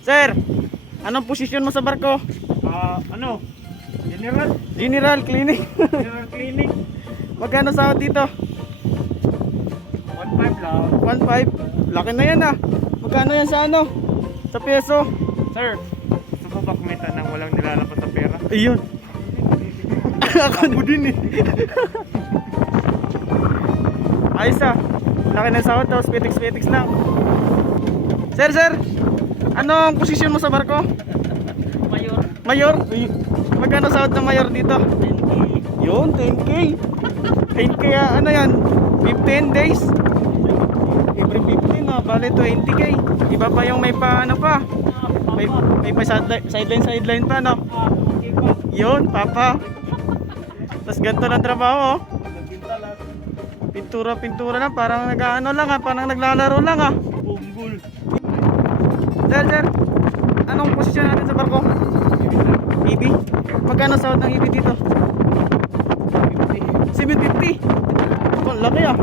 Sir, anong posisyon mo sa barko? Ah, ano? General? General Clinic. General Clinic. Magkano sahod dito? 1.5 lang. 1.5. Laki na yan ah. Magkano yan sa ano? Sa peso. Sir, gusto mo ba kumita ng walang nilalapat sa pera? Ayun. Ako din eh. Ayos ah. Laki ng sahod tapos petiks-petiks lang. Sir, sir. Anong posisyon mo sa barko? Mayor. Mayor? Uy, Magkano sahod ng mayor dito? Yun, 10k. 10k ah, ano yan? 15 days? Every 15 ah, bale 20k. Iba pa yung may pa ano pa? May, may pa sideline, sideline, sideline pa no? Yun, papa. Tapos ganito lang trabaho oh. Pintura, pintura lang, parang nag-ano lang ah, parang naglalaro lang ah. Bunggol. Sir, sir, anong posisyon natin sa barko? EB? Magkano sahod ng EB dito? 750. Oh, laki ah.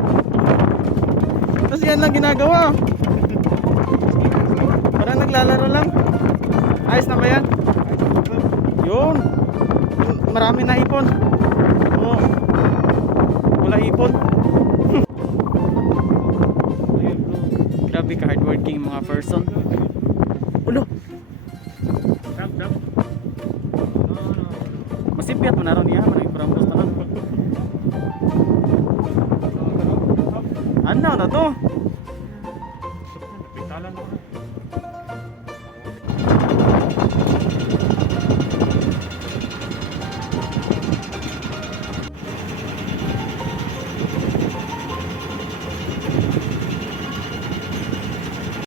Tapos yan lang ginagawa. Parang naglalaro lang. Ayos na ba yan? Yun. Marami na ipon. Oo. Wala ipon. Grabe ka hardworking mga person. Ulo, Dab, dab. masipyat mo na ron niya. Manang iparambos na ron. Ano na to? Napitalan ako na.